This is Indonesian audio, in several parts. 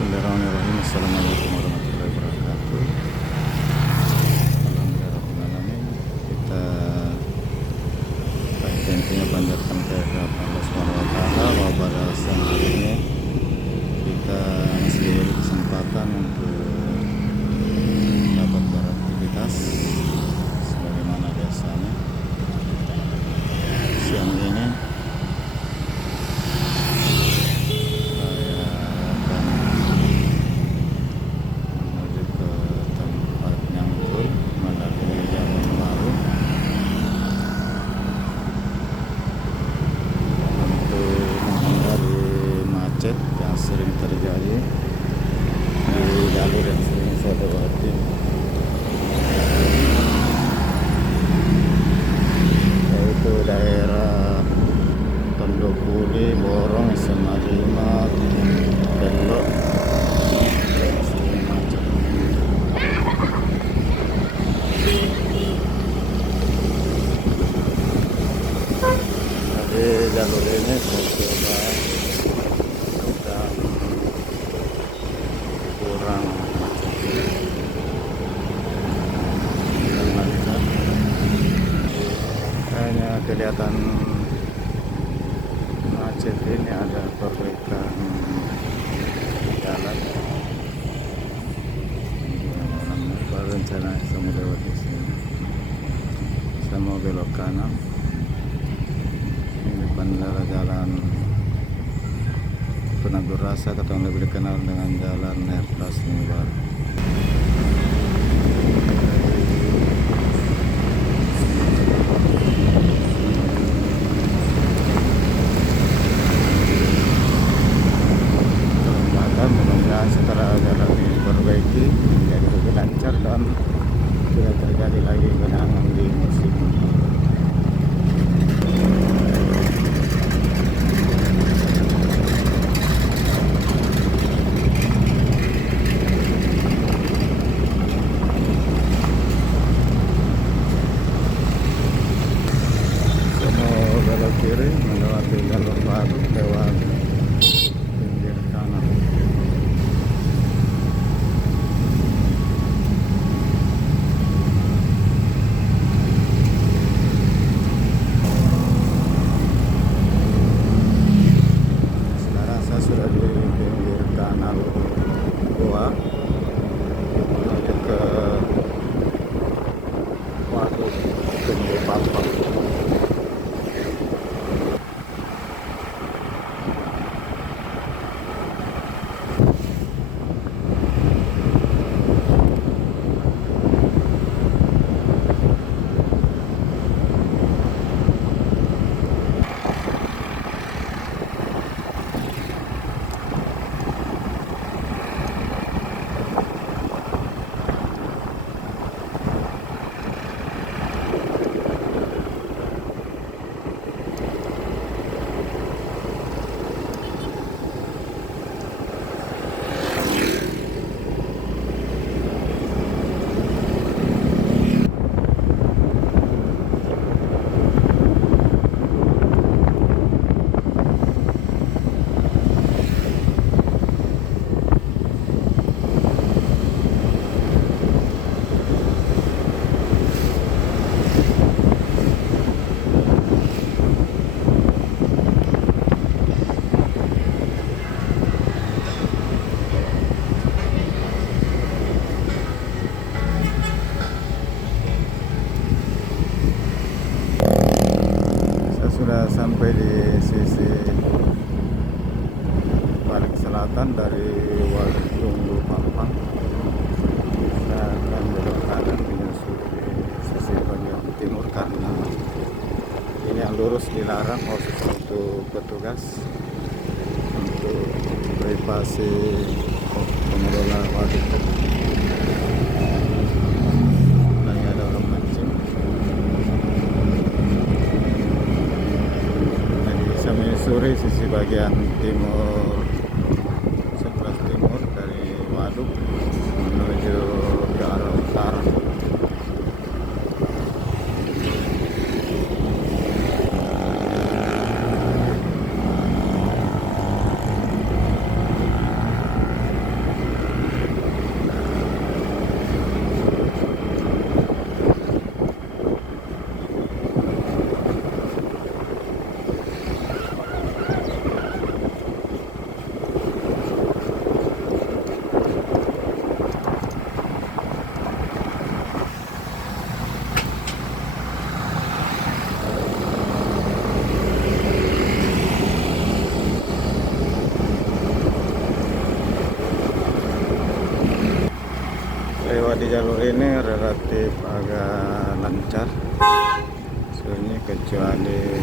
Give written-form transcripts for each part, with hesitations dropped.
Bismillahirrahmanirrahim. Assalamualaikum warahmatullahi wabarakatuh. Alhamdulillahirrahmanirrahim. Kita tentunya panjatkan kehadirat Allah Subhanahu wa taala bahwa pada siang hari ini kita masih diberi kesempatan untuk dapat beraktivitas sebagaimana biasanya. Siang ini yang sering terjadi di jalur yang sering saya lewati, yaitu daerah Tondokuli, Borong, SMA 5, Belok, sering macet. Jadi jalur ini saya coba kurang macet, hanya kelihatan macet ini ada perbaikan jalan. Orang berencana saya mau lewat di sini, saya mau belok kanan. Ini bandara jalan Tunagrasa atau yang lebih dikenal dengan Jalan Nertas Baru. Mudah-mudahan setelah jalan ini diperbaiki menjadi lebih lancar dan tidak terjadi lagi genangan di musim kiri melewati jalur baru lewat pinggir kanan. Sekarang saya sudah di pinggir kanan Goa menuju ke Waduk Gede Pampang. Sudah sampai di sisi paling selatan dari Waduk Tunggu Pampang. Kita akan belok kanan menyusuri sisi bagian timur karena ini yang lurus dilarang khusus untuk petugas untuk privasi pengelola waduk. Menyusuri sisi bagian timur, sebelah timur dari waduk menuju ke arah utara. di jalur ini relatif agak lancar, sunyi kecuali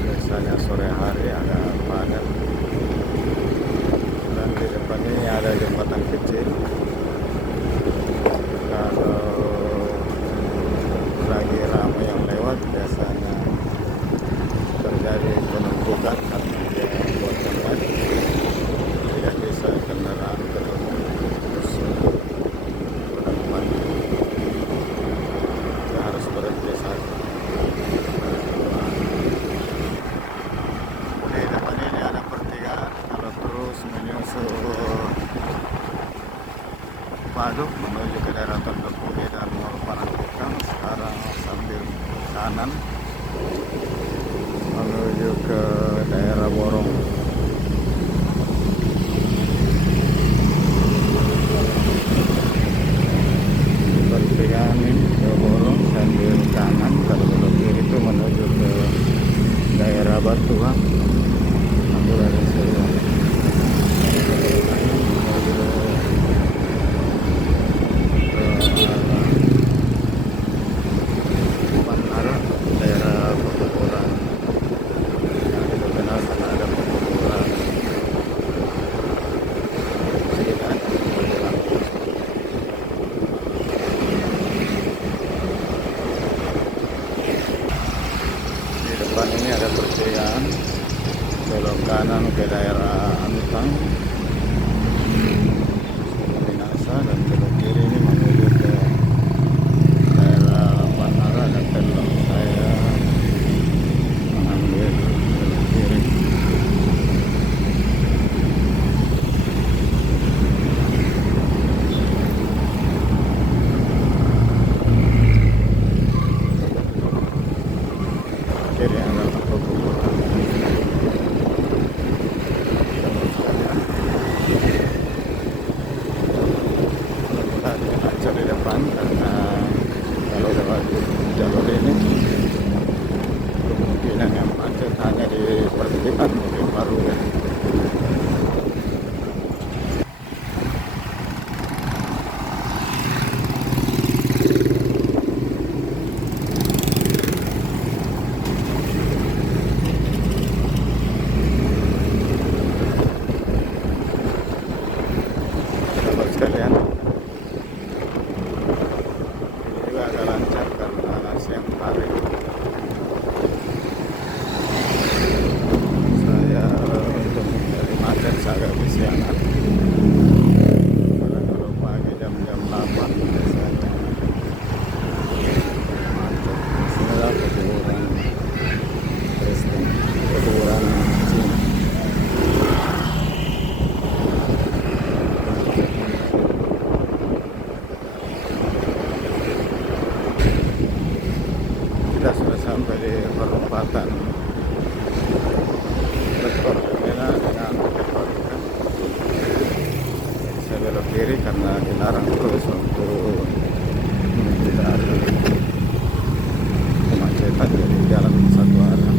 biasanya sore hari agak padat. Dan di depan ini ada jembatan kecil. Kalau lagi ramai yang lewat biasanya terjadi penumpukan karena dia buat tempat tidak bisa kendaraan terus berdepan. Kita harus berhenti saat di depan ini ada pertigaan. Kalau terus menyusul Paduk menuju ke daerah Tondopudi dan Mall Parangkutan, sekarang sambil kanan menuju ke daerah Borong. Pertigaan ini ke Borong sambil kanan, kalau belok kiri itu menuju ke daerah Batuang. Ambil dari sini. Depan ini ada pertigaan, belok kanan ke daerah Antang, Minasa, dan belok kiri ini menuju ke daerah Panara dan Telok. Saya mengambil belok kiri. Kiri adalah perkebunan. Lancar di depan karena kalau lewat jalur ini kemungkinan yang macet hanya di pertigaan mungkin baru ya. Sekalian ini juga agak lancar karena siang hari saya untuk menghindari macet saya agak kesiangan karena kalau pagi jam-jam 8 biasanya macet. Disinilah perkebunan Kristen, perkebunan Cina. Kita sudah sampai di perempatan Rekor Kemena dengan Rekor Ikan. Saya belok kiri karena dilarang terus untuk menghindari kemacetan, jadi jalan satu arah.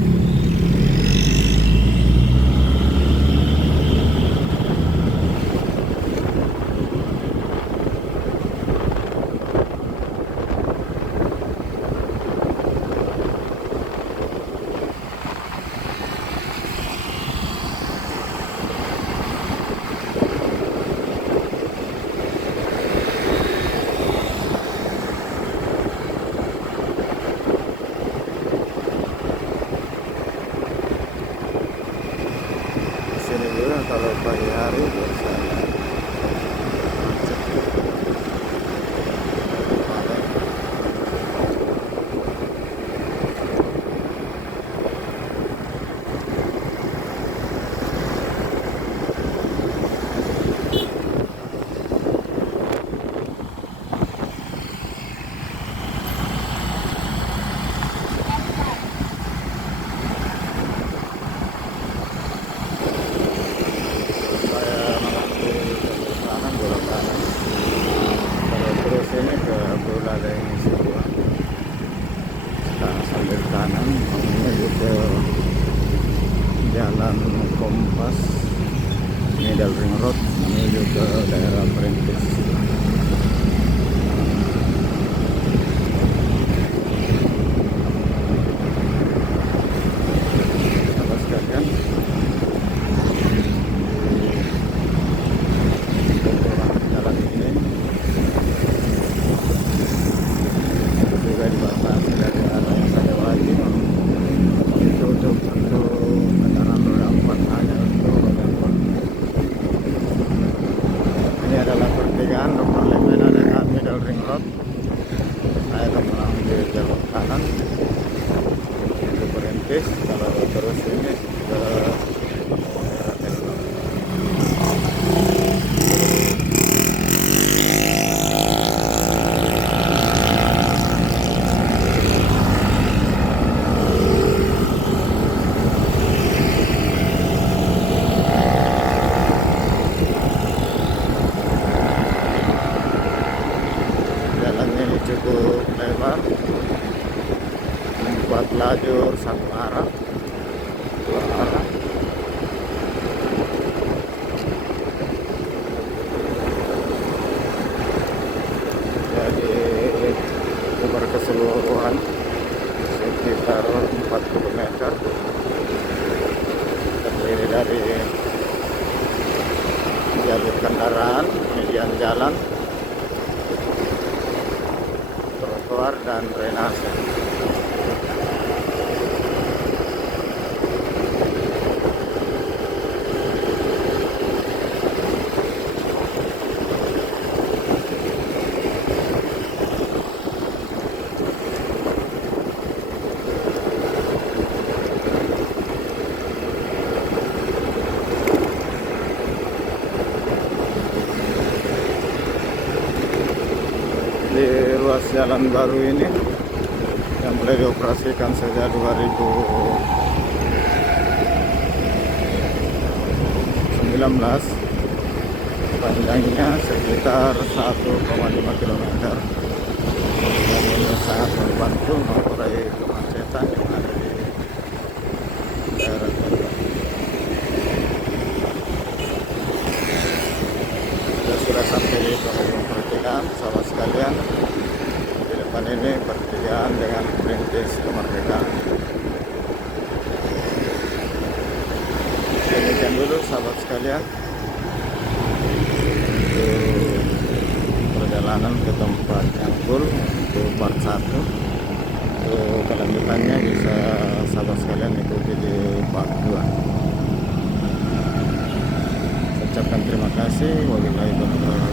Sini juga kalau pagi hari biasanya macet. Ada yang sebuah sambil kanan menuju ke jalan Kompas Middle Ring Road menuju ke daerah Perintis. Road. Saya akan mengambil jalur kanan untuk Perintis, kalau terus ini ke daerah Telkom. Jalannya ini cukup lebar, 4 lajur satu arah, 2 arah. Jadi lebar keseluruhan sekitar 40 meter, terdiri dari jalur kendaraan, median jalan, trotoar, dan drainase. Di ruas jalan baru ini yang mulai dioperasikan sejak 2019, panjangnya sekitar 1,5 km, dan ini sangat membantu mengurai kemacetan yang ada di daerah Telkom. Kita sudah sampai di penghujung pertigaan, sahabat sekalian. Di depan ini pertigaan dengan Perintis Kemerdekaan. Demikian dulu sahabat sekalian untuk perjalanan ke tempat Nyangkul untuk part 1. Untuk kelanjutannya bisa sahabat sekalian ikuti di part 2. Saya ucapkan terima kasih. Wabillahi taufiq.